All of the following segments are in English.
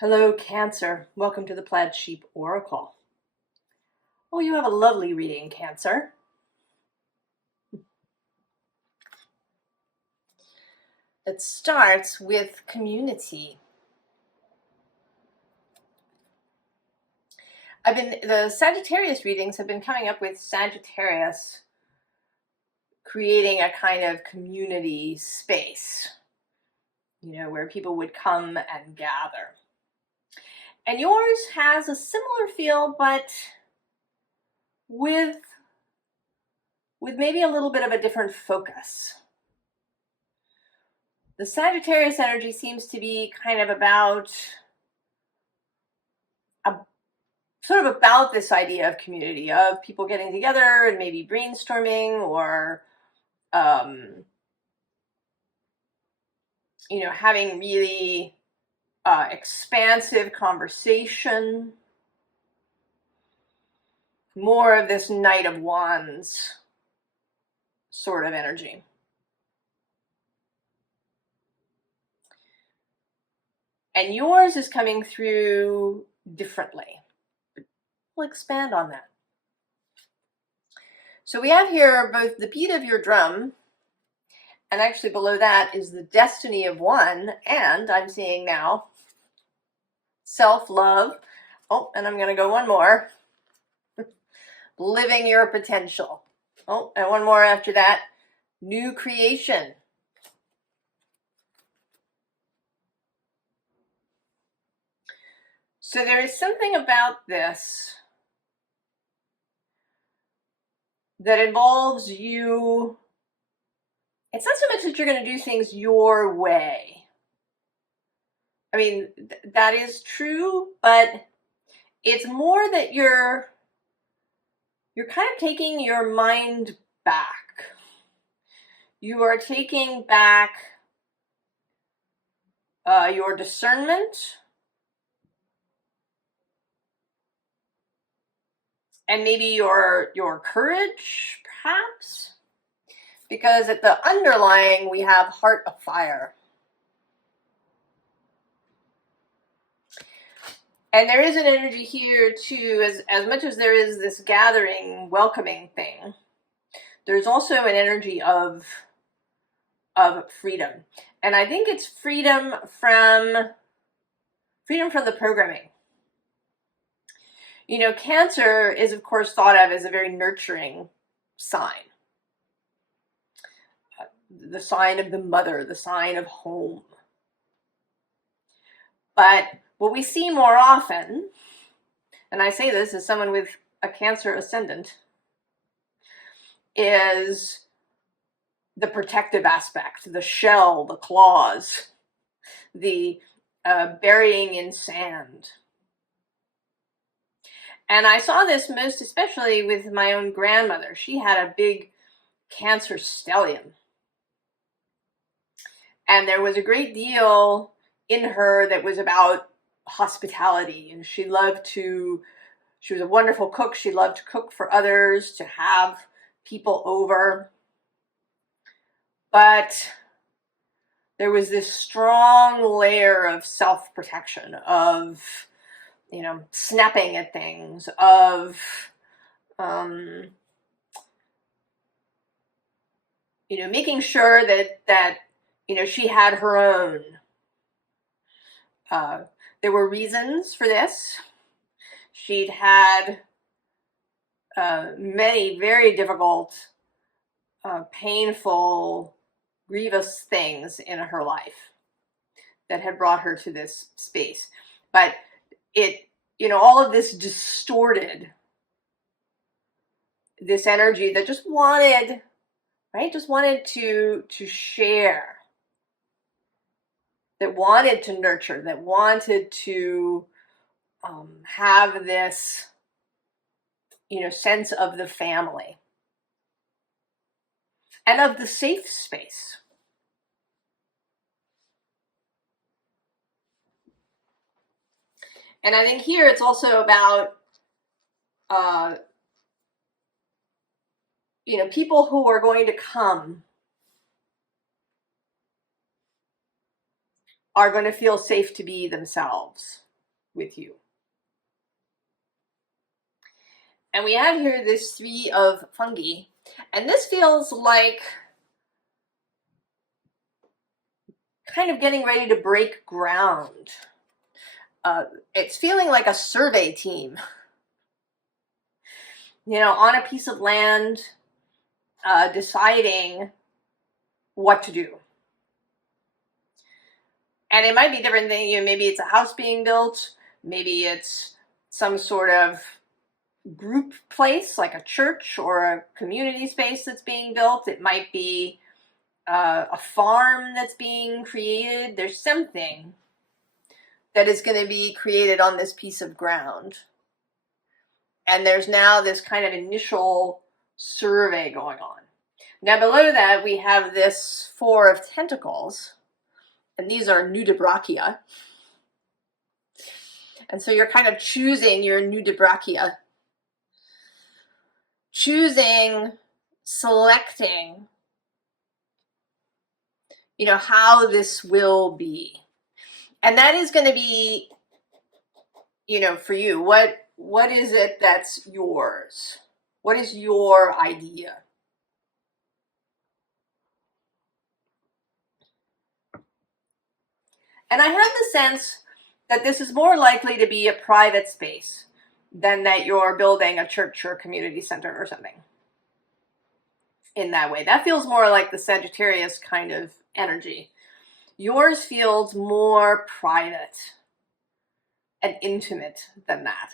Hello, Cancer. Welcome to the Plaid Sheep Oracle. Oh, you have a lovely reading, Cancer. It starts with community. The Sagittarius readings have been coming up with Sagittarius creating a kind of community space, where people would come and gather. And yours has a similar feel, but with maybe a little bit of a different focus. The Sagittarius energy seems to be kind of about this idea of community, of people getting together and maybe brainstorming or, having really expansive conversation. More of this Knight of Wands sort of energy. And yours is coming through differently. We'll expand on that. So we have here both the beat of your drum, and actually below that is the destiny of one, and I'm seeing now self-love. Oh, and I'm going to go one more. Living your potential. Oh, and one more after that. New creation. So there is something about this that involves you. It's not so much that you're going to do things your way. I mean, that is true, but it's more that you're kind of taking your mind back. You are taking back your discernment and maybe your courage, perhaps, because at the underlying we have heart of fire. And there is an energy here too, as much as there is this gathering, welcoming thing, there's also an energy of freedom. And I think it's freedom from the programming. Cancer is, of course, thought of as a very nurturing sign. The sign of the mother, the sign of home. But what we see more often, and I say this as someone with a Cancer ascendant, is the protective aspect, the shell, the claws, the burying in sand. And I saw this most especially with my own grandmother. She had a big Cancer stellium. And there was a great deal in her that was about hospitality. And she was a wonderful cook. She loved to cook for others, to have people over. But there was this strong layer of self-protection, of, snapping at things, of, making sure that she had her own. There were reasons for this. She'd had many very difficult, painful, grievous things in her life that had brought her to this space. But all of this distorted this energy that just wanted to share, that wanted to nurture, that wanted to have this, sense of the family and of the safe space. And I think here it's also about, people who are going to come are going to feel safe to be themselves. with you. And we have here this 3 of fungi, and this feels like kind of getting ready to break ground. It's feeling like a survey team, on a piece of land, deciding what to do. And it might be different things. Maybe it's a house being built. Maybe it's some sort of group place, like a church or a community space that's being built. It might be a farm that's being created. There's something that is going to be created on this piece of ground. And there's now this kind of initial survey going on. Now below that, we have this 4 of Tentacles, and these are Nudibranchia. And so you're kind of choosing your Nudibranchia. Selecting, how this will be. And that is going to be, for you, what is it that's yours? What is your idea? And I have the sense that this is more likely to be a private space than that you're building a church or a community center or something. In that way. That feels more like the Sagittarius kind of energy. Yours feels more private and intimate than that.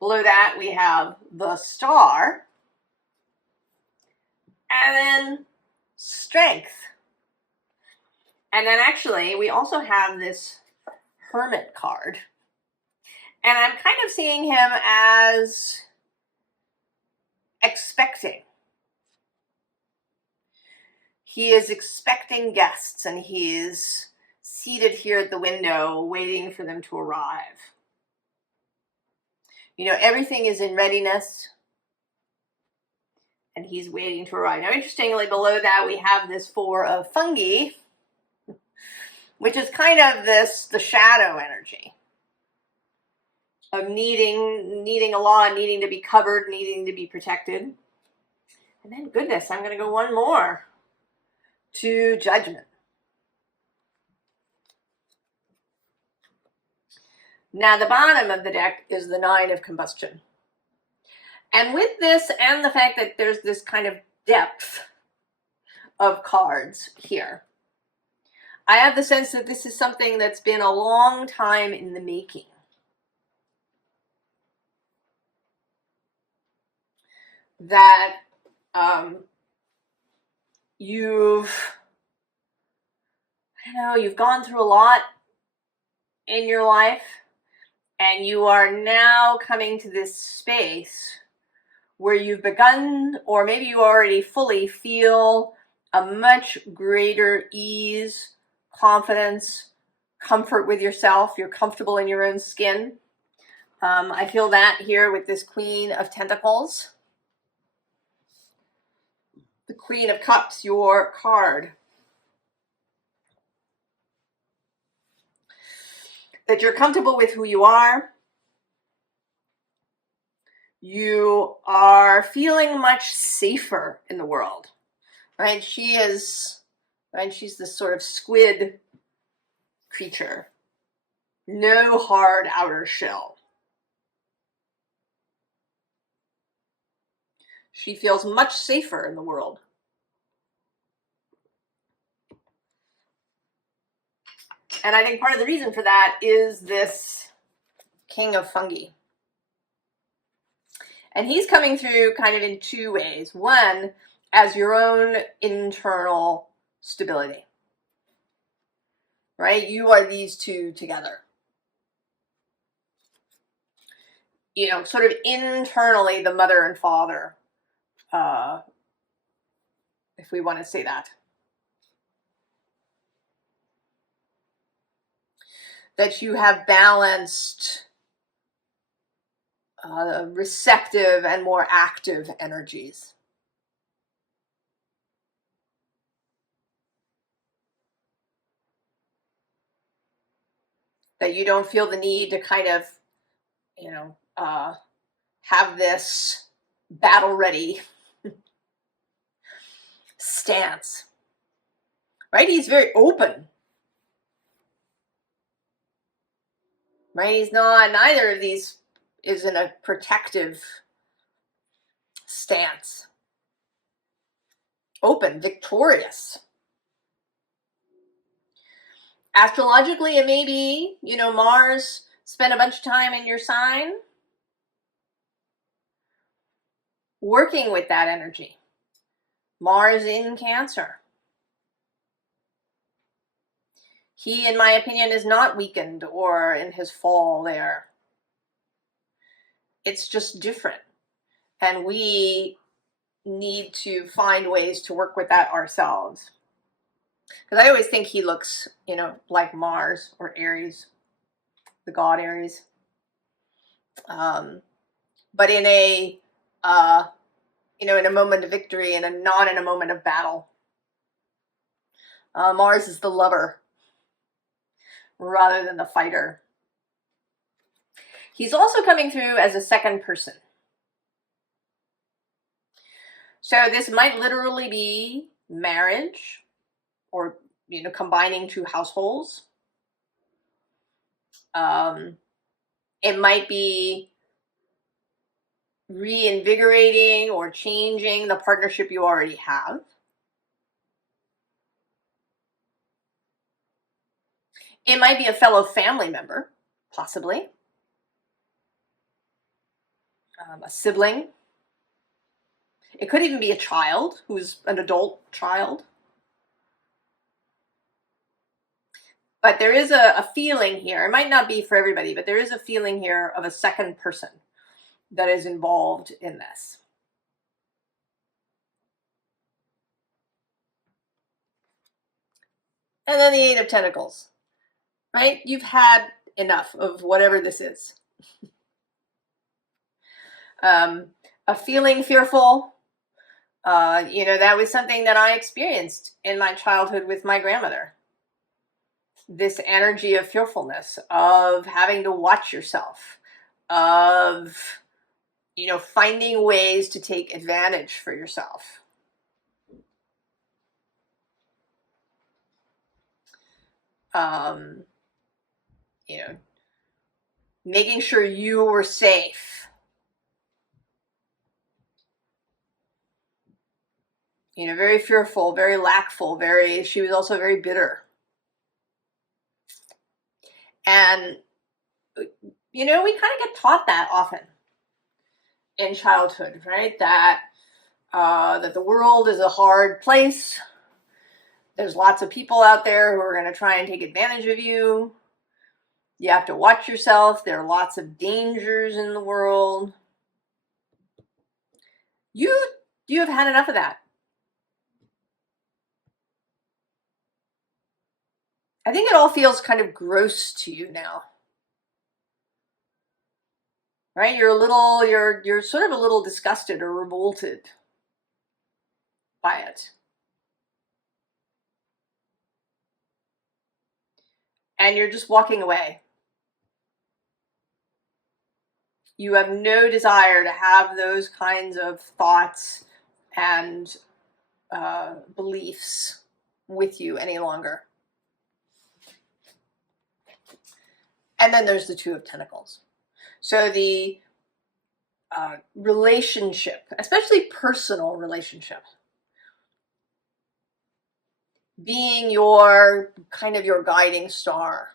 Below that, we have the Star, and then Strength. And then actually, we also have this Hermit card. And I'm kind of seeing him as expecting. He is expecting guests, and he is seated here at the window waiting for them to arrive. Everything is in readiness, and he's waiting to arrive. Now, interestingly, below that, we have this 4 of fungi, which is kind of the shadow energy of needing a lot, needing to be covered, needing to be protected. And then, goodness, I'm going to go one more to Judgment. Now, the bottom of the deck is the 9 of Combustion. And with this, and the fact that there's this kind of depth of cards here, I have the sense that this is something that's been a long time in the making. That you've gone through a lot in your life, and you are now coming to this space where you've begun, or maybe you already fully feel a much greater ease, confidence, comfort with yourself. You're comfortable in your own skin. I feel that here with this Queen of Pentacles. The Queen of Cups, your card. That you're comfortable with who you are. You are feeling much safer in the world, right? She's this sort of squid creature. No hard outer shell. She feels much safer in the world. And I think part of the reason for that is this King of Fungi. And he's coming through kind of in 2 ways. One, as your own internal stability. Right? You are these 2 together. Sort of internally, the mother and father, if we want to say that. That you have balanced, receptive and more active energies. that you don't feel the need to kind of, have this battle ready stance, right? He's very open, right? He's not, neither of these is in a protective stance. Open, victorious. Astrologically, it may be, Mars spent a bunch of time in your sign working with that energy. Mars in Cancer. He, in my opinion, is not weakened or in his fall there. It's just different. And we need to find ways to work with that ourselves. Because I always think he looks, like Mars or Aries, the god Aries. But in a, in a moment of victory and not in a moment of battle. Mars is the lover rather than the fighter. He's also coming through as a second person. So this might literally be marriage or, combining two households. It might be reinvigorating or changing the partnership you already have. It might be a fellow family member, possibly. A sibling. It could even be a child who's an adult child. But there is a feeling here. It might not be for everybody, but there is a feeling here of a second person that is involved in this. And then the Eight of Pentacles, right? You've had enough of whatever this is. A feeling fearful. That was something that I experienced in my childhood with my grandmother. This energy of fearfulness, of having to watch yourself, of, finding ways to take advantage for yourself. Making sure you were safe. Very fearful, very lackful, she was also very bitter. And, we kind of get taught that often in childhood, right? That the world is a hard place. There's lots of people out there who are going to try and take advantage of you. You have to watch yourself. There are lots of dangers in the world. You have had enough of that. I think it all feels kind of gross to you now. Right? You're sort of a little disgusted or revolted by it. And you're just walking away. You have no desire to have those kinds of thoughts and beliefs with you any longer. And then there's the Two of Pentacles. So the relationship, especially personal relationship, being your guiding star.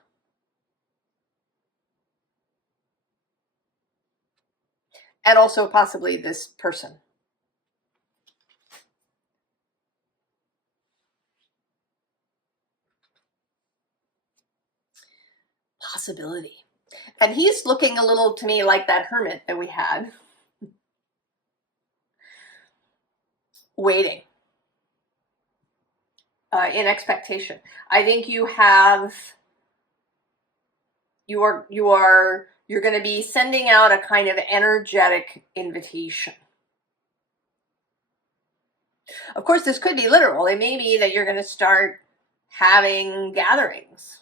And also possibly this person. Possibility. And he's looking a little to me like that hermit that we had. Waiting. In expectation. I think you're going to be sending out a kind of energetic invitation. Of course, this could be literal. It may be that you're going to start having gatherings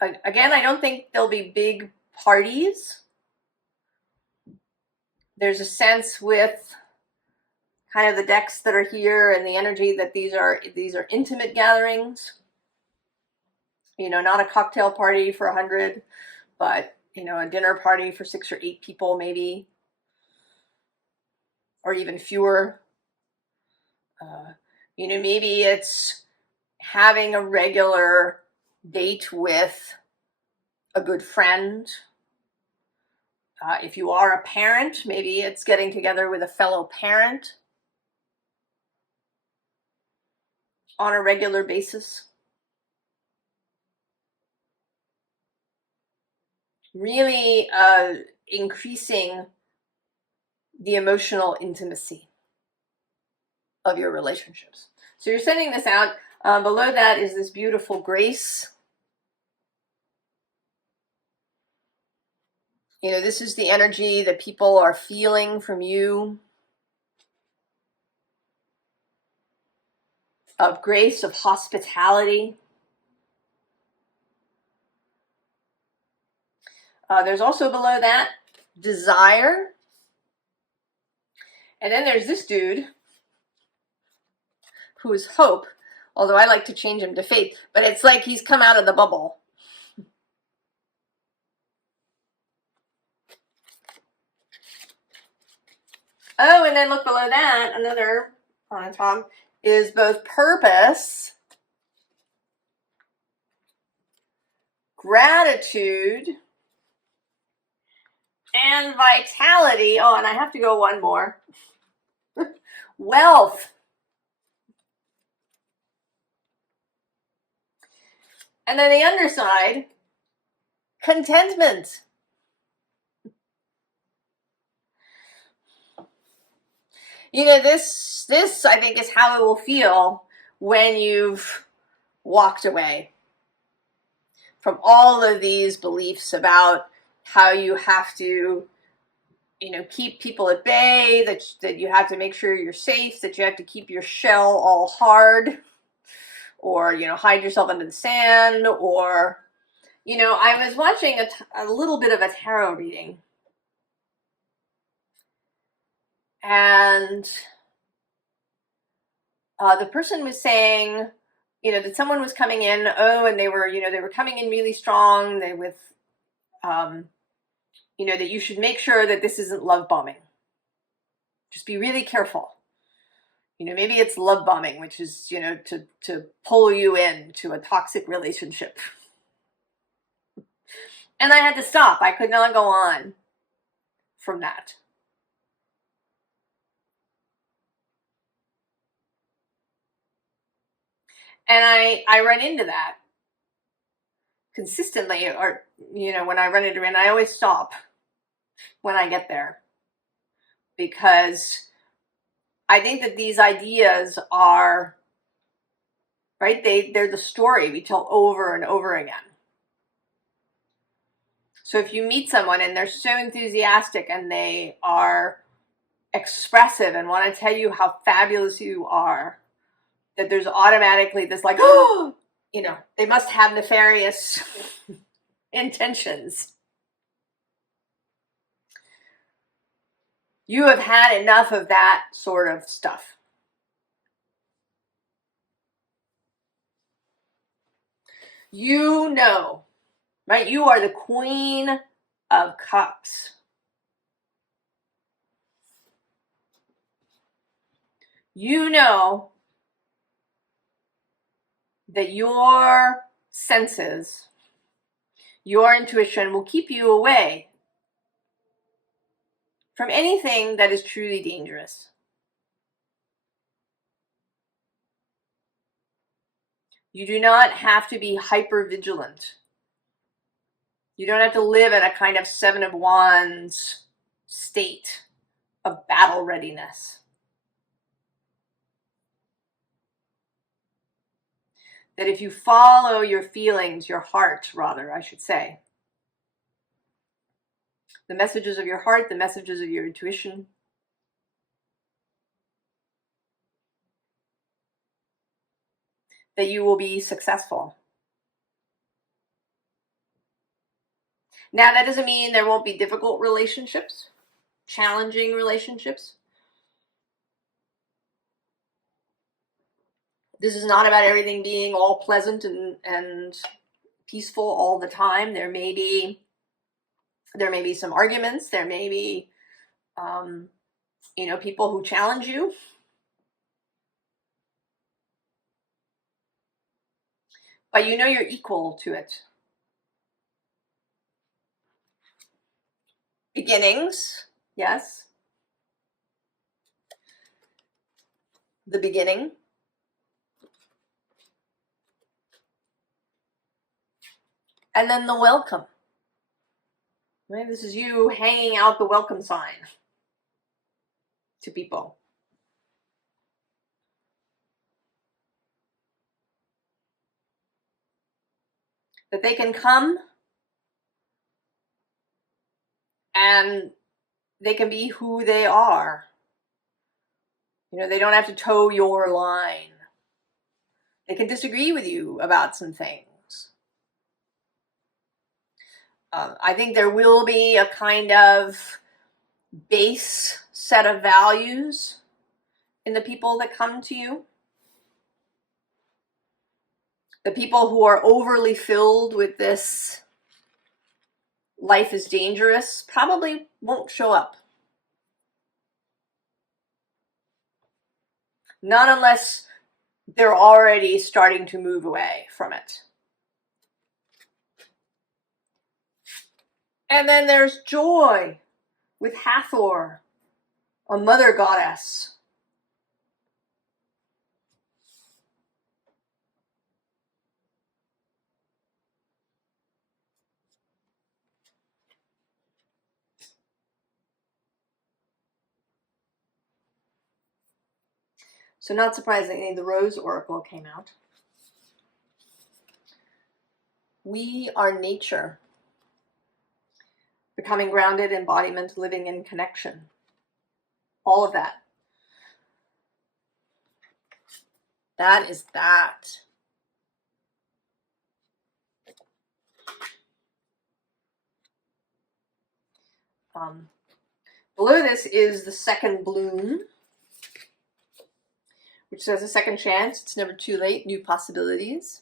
Again, I don't think there'll be big parties. There's a sense with kind of the decks that are here and the energy that these are intimate gatherings. You know, not a cocktail party for 100, but you know, a dinner party for 6 or 8 people maybe, or even fewer. You know, maybe it's having a regular date with a good friend. If you are a parent, maybe it's getting together with a fellow parent on a regular basis. Really increasing the emotional intimacy of your relationships. So you're sending this out. Below that is this beautiful grace. You know, this is the energy that people are feeling from you, of grace, of hospitality. There's also below that desire. And then there's this dude who is hope, although I like to change him to faith, but it's like he's come out of the bubble. Oh, and then look below that, another on top is both purpose, gratitude, and vitality. Oh, and I have to go one more. Wealth. And then the underside, contentment. You know, this I think is how it will feel when you've walked away from all of these beliefs about how you have to, you know, keep people at bay, that you have to make sure you're safe, that you have to keep your shell all hard, or, you know, hide yourself under the sand, or, you know, I was watching a little bit of a tarot reading, and the person was saying, you know, that someone was coming in, and they were, you know, they were coming in really strong, you know, that you should make sure that this isn't love bombing. Just be really careful. You know, maybe it's love bombing, which is, you know, to pull you into a toxic relationship. And I had to stop. I could not go on from that. And I run into that consistently, or, you know, when I run into it, and I always stop when I get there, because I think that these ideas are, right, they're the story we tell over and over again. So if you meet someone and they're so enthusiastic and they are expressive and want to tell you how fabulous you are, that there's automatically this like, oh, you know, they must have nefarious intentions. You have had enough of that sort of stuff. You know, right? You are the Queen of Cups. You know that your senses, your intuition will keep you away from anything that is truly dangerous. You do not have to be hyper vigilant. You don't have to live in a kind of 7 of Wands state of battle readiness. That if you follow your feelings, your heart, rather, I should say, the messages of your heart, the messages of your intuition, that you will be successful. Now, that doesn't mean there won't be difficult relationships, challenging relationships. This is not about everything being all pleasant and peaceful all the time. There may be some arguments. There may be, people who challenge you. But you know you're equal to it. Beginnings, yes. The beginning. And then the welcome. Right? This is you hanging out the welcome sign to people. That they can come and they can be who they are. They don't have to toe your line. They can disagree with you about some things. I think there will be a kind of base set of values in the people that come to you. The people who are overly filled with this life is dangerous probably won't show up. Not unless they're already starting to move away from it. And then there's joy with Hathor, a mother goddess. So not surprisingly, the Rose Oracle came out. We are nature. Becoming grounded, embodiment, living in connection. All of that. That is that. Below this is the second bloom, which says a second chance. It's never too late. New possibilities.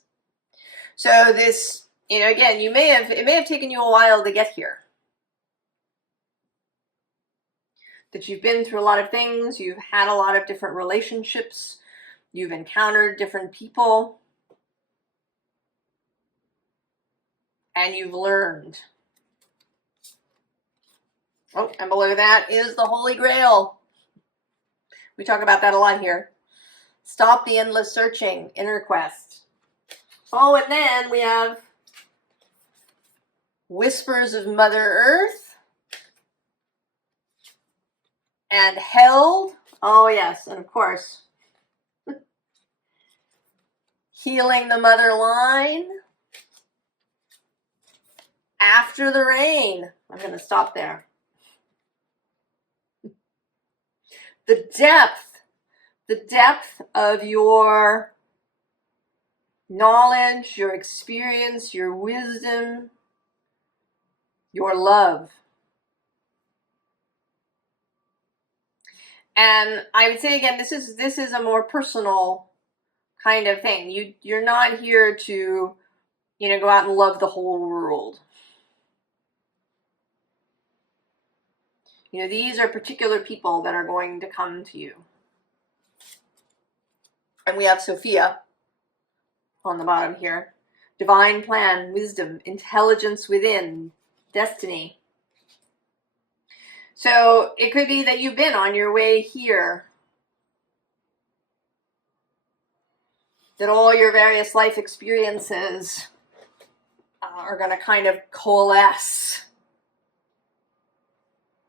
So this, again, it may have taken you a while to get here. That you've been through a lot of things. You've had a lot of different relationships. You've encountered different people. And you've learned. Oh, and below that is the Holy Grail. We talk about that a lot here. Stop the endless searching, inner quest. Oh, and then we have Whispers of Mother Earth. And Held. Oh, yes, and of course, Healing the Mother Line. After the Rain. I'm going to stop there. The depth of your knowledge, your experience, your wisdom, your love. And I would say again, this is a more personal kind of thing. You're not here to, go out and love the whole world. These are particular people that are going to come to you. And we have Sophia on the bottom here. Divine plan, wisdom, intelligence within, destiny. So it could be that you've been on your way here. That all your various life experiences are going to kind of coalesce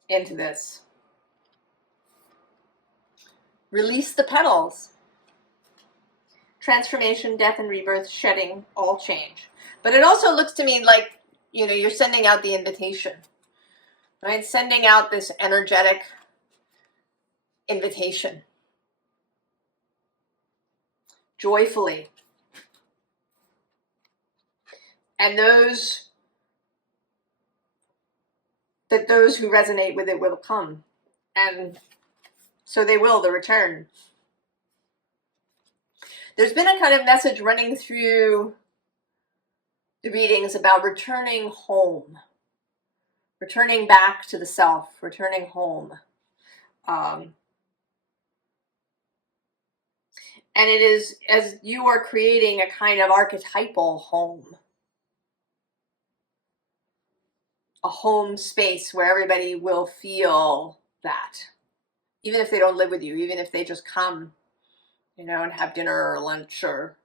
into this. Release the petals. Transformation, death, and rebirth, shedding, all change. But it also looks to me like, you're sending out the invitation. Right? Sending out this energetic invitation. Joyfully. And those that those who resonate with it will come. And so they will, the return. There's been a kind of message running through the readings about returning home, returning back to the self, returning home. And it is as you are creating a kind of archetypal home, a home space where everybody will feel that, even if they don't live with you, even if they just come, and have dinner or lunch or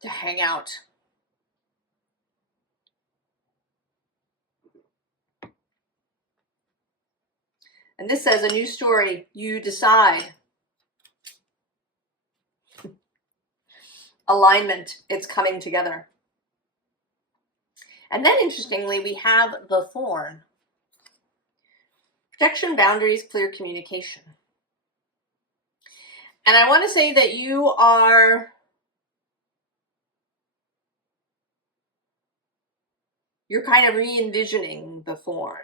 to hang out. And this says, a new story, you decide. Alignment, it's coming together. And then interestingly, we have the thorn. Protection, boundaries, clear communication. And I want to say that you're kind of re-envisioning the thorn.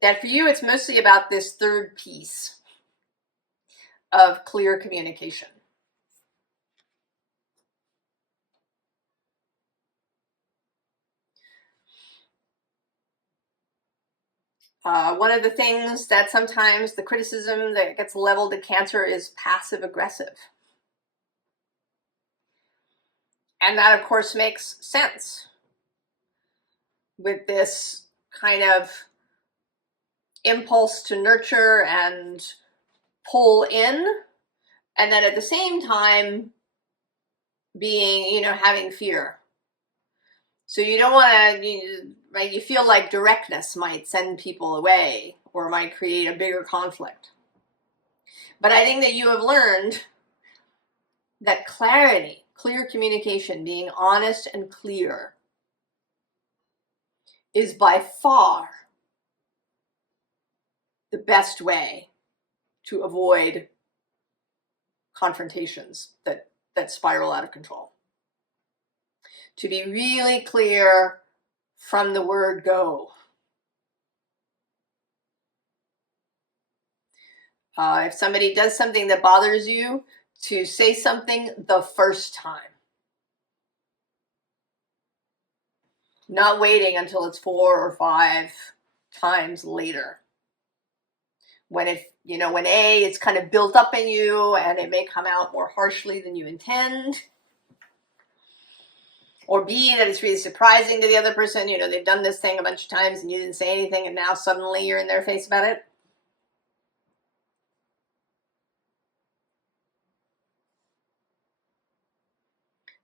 That for you, it's mostly about this third piece of clear communication. One of the things that sometimes the criticism that gets leveled at Cancer is passive aggressive. And that, of course, makes sense with this kind of impulse to nurture and pull in, and then at the same time being, having fear. So you don't want to, right? You feel like directness might send people away or might create a bigger conflict. But I think that you have learned that clarity, clear communication, being honest and clear, is by far the best way to avoid confrontations that spiral out of control. To be really clear from the word go. If somebody does something that bothers you, to say something the first time. Not waiting until it's 4 or 5 times later. When A, it's kind of built up in you and it may come out more harshly than you intend. Or B, that it's really surprising to the other person, they've done this thing a bunch of times and you didn't say anything and now suddenly you're in their face about it.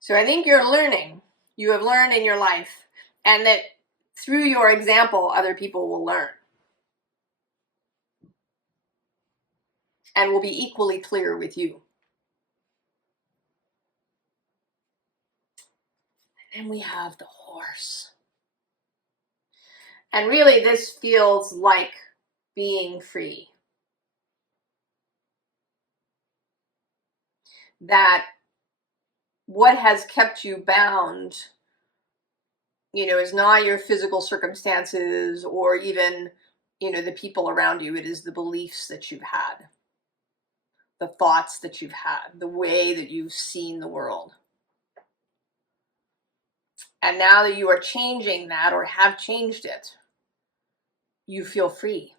So I think you have learned in your life, and that through your example, other people will learn. And will be equally clear with you. And then we have the horse. And really this feels like being free. That what has kept you bound, is not your physical circumstances or even, the people around you. It is the beliefs that you've had, the thoughts that you've had, the way that you've seen the world. And now that you are changing that or have changed it, you feel free.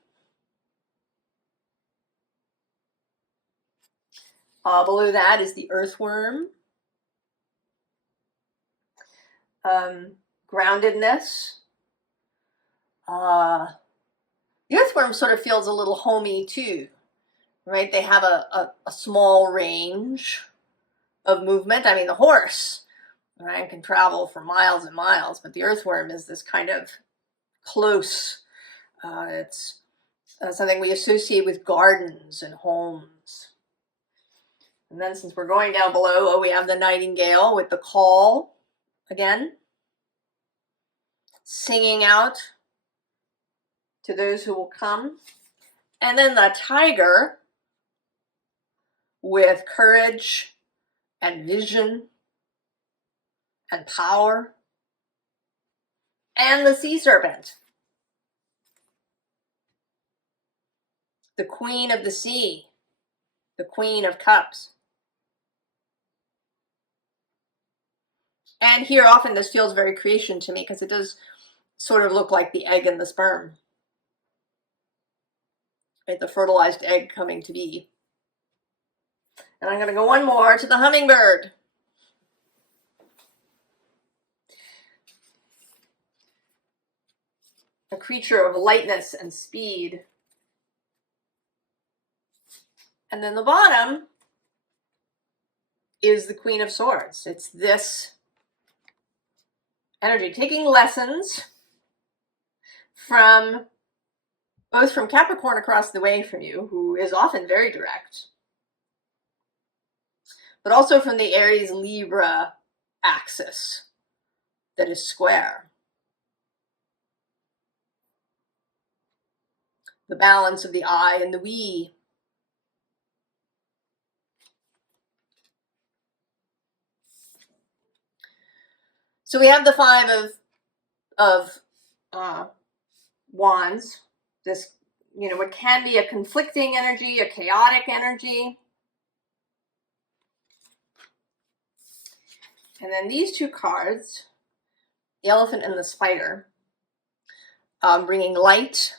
Below that is the earthworm. Groundedness. The earthworm sort of feels a little homey too, right? They have a small range of movement. I mean, the horse, right, can travel for miles and miles, but the earthworm is this kind of close. It's something we associate with gardens and homes. And then since we're going down below, we have the nightingale with the call again, singing out to those who will come. And then the tiger with courage and vision. and power. And the sea serpent, the queen of the sea, the queen of cups. And here often this feels very creation to me because it does sort of look like the egg and the sperm. Right? The fertilized egg coming to be. And I'm going to go one more to the hummingbird. A creature of lightness and speed. And then the bottom is the Queen of Swords. It's this energy, taking lessons from both from Capricorn across the way from you, who is often very direct, but also from the Aries Libra axis that is square. The balance of the I and the we. So we have the Five of Wands. This, what can be a conflicting energy, a chaotic energy. And then these two cards, the elephant and the spider, bringing light,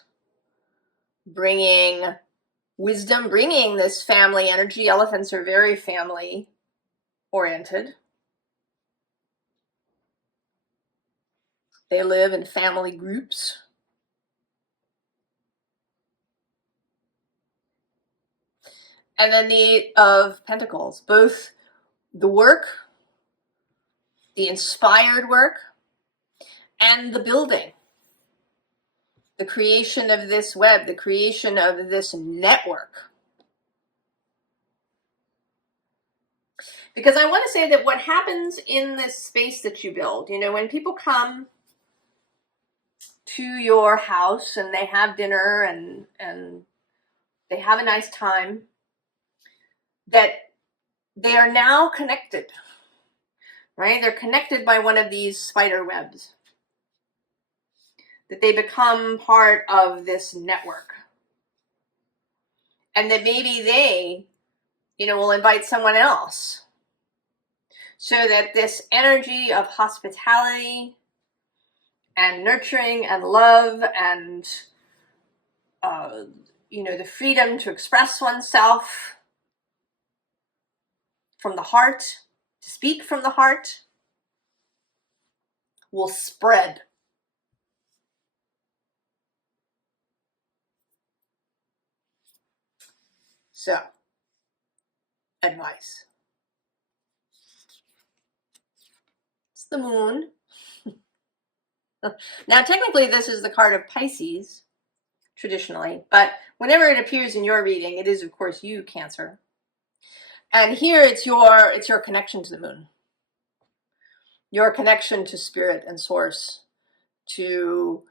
bringing wisdom, bringing this family energy. Elephants are very family oriented. They live in family groups. And then the Eight of Pentacles, both the work, the inspired work, and the building, the creation of this web, the creation of this network. Because I want to say that what happens in this space that you build, when people come to your house and they have dinner and they have a nice time, that they are now connected, right? They're connected by one of these spider webs, that they become part of this network. And that maybe they, will invite someone else, so that this energy of hospitality and nurturing and love and, the freedom to express oneself from the heart, to speak from the heart, will spread. So, advice. It's the moon. Now, technically, this is the card of Pisces, traditionally, but whenever it appears in your reading, it is, of course, you, Cancer. And here it's your connection to the moon, your connection to spirit and source, to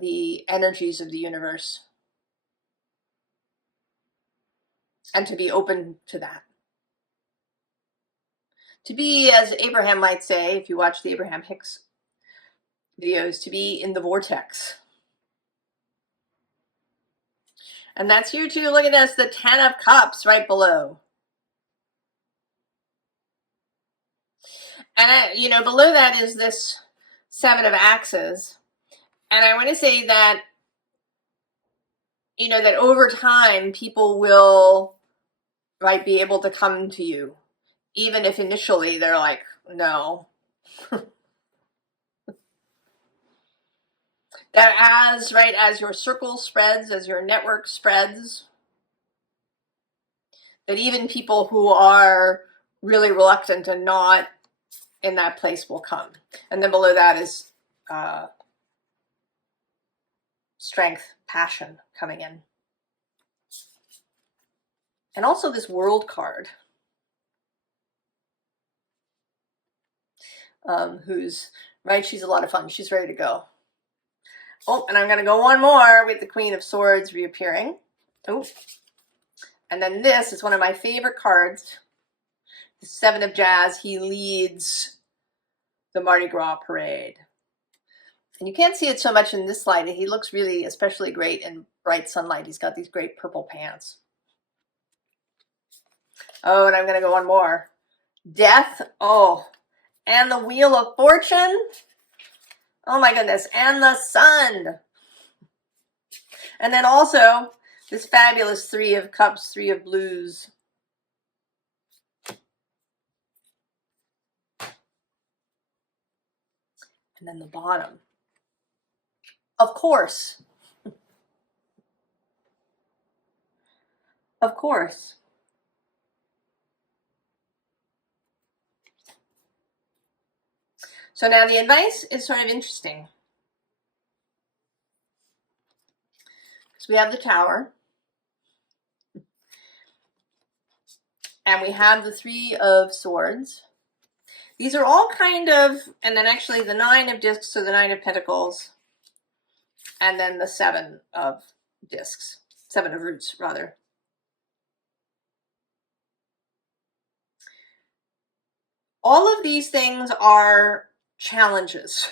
the energies of the universe, and to be open to that. To be, as Abraham might say, if you watch the Abraham Hicks videos, to be in the vortex. And that's here too. Look at this, the 10 of Cups right below. And, below that is this 7 of Axes. And I want to say that, that over time, people will, right, be able to come to you. Even if initially they're like, no. That as your circle spreads, as your network spreads, that even people who are really reluctant and not in that place will come. And then below that is strength, passion coming in. And also this World card, who's, right, she's a lot of fun. She's ready to go. Oh, and I'm going to go one more with the Queen of Swords reappearing. Oh, and then this is one of my favorite cards, the 7 of Jazz. He leads the Mardi Gras parade. And you can't see it so much in this light. He looks really especially great in bright sunlight. He's got these great purple pants. Oh, and I'm going to go one more. Death. Oh, and the Wheel of Fortune. Oh my goodness. And the Sun. And then also this fabulous Three of Cups, Three of Blues. And then the bottom. Of course. Of course. So now the advice is sort of interesting. So we have the Tower. And we have the Three of Swords. These are all kind of, and then actually the Nine of Discs, so the Nine of Pentacles, and then the Seven of Discs, Seven of Roots, rather. All of these things are challenges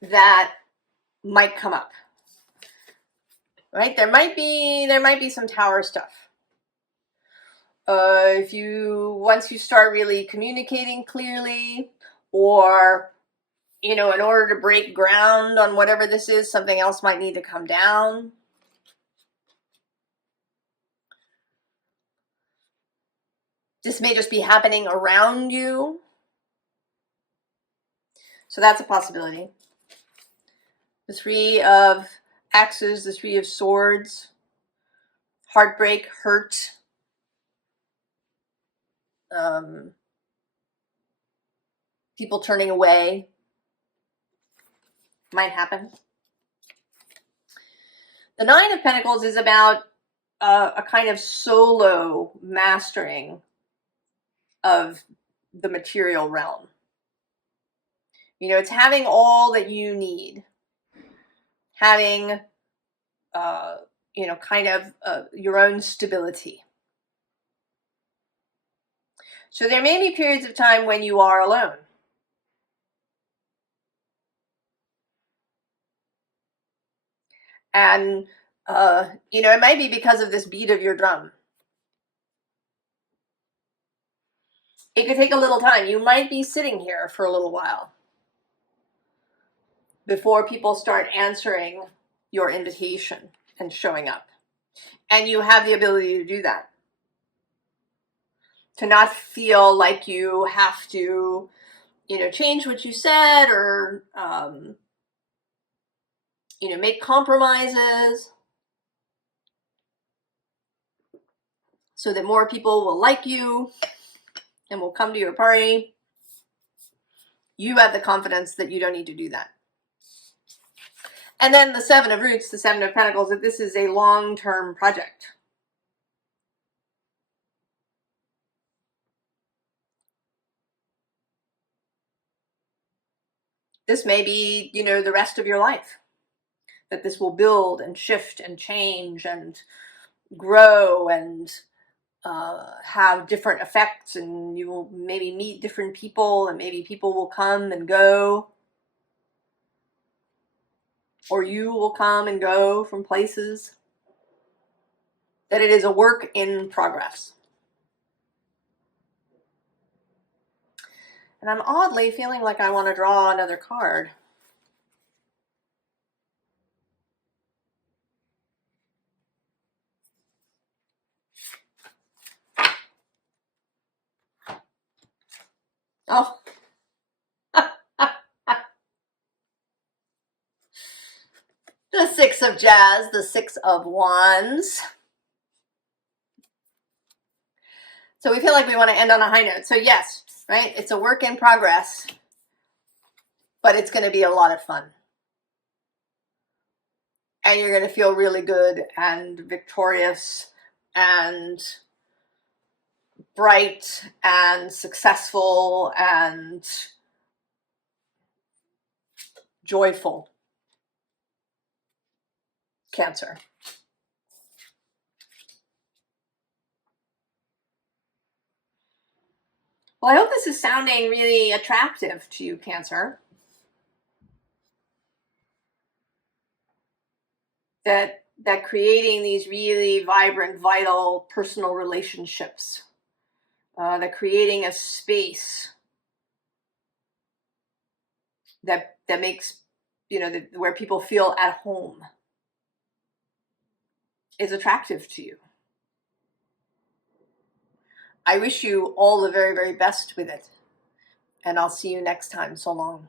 that might come up, right? There might be some Tower stuff. Once you start really communicating clearly, or in order to break ground on whatever this is, something else might need to come down. This may just be happening around you. So that's a possibility. The Three of Axes, the Three of Swords, heartbreak, hurt, people turning away might happen. The Nine of Pentacles is about a kind of solo mastering of the material realm. It's having all that you need. Having, kind of your own stability. So there may be periods of time when you are alone. And, it might be because of this beat of your drum. It could take a little time. You might be sitting here for a little while before people start answering your invitation and showing up. And you have the ability to do that. To not feel like you have to, change what you said or, make compromises so that more people will like you and will come to your party. You have the confidence that you don't need to do that. And then the Seven of Roots, the Seven of Pentacles, that this is a long-term project. This may be, the rest of your life. That this will build and shift and change and grow and have different effects, and you will maybe meet different people, and maybe people will come and go. Or you will come and go from places. That it is a work in progress. And I'm oddly feeling like I want to draw another card. Oh. The Six of Jazz, the Six of Wands. So we feel like we want to end on a high note. So yes, right? It's a work in progress, but it's going to be a lot of fun. And you're going to feel really good and victorious and bright and successful and joyful. Cancer. Well, I hope this is sounding really attractive to you, Cancer. That creating these really vibrant, vital personal relationships, that creating a space that makes where people feel at home is attractive to you. I wish you all the very, very best with it, and I'll see you next time. So long.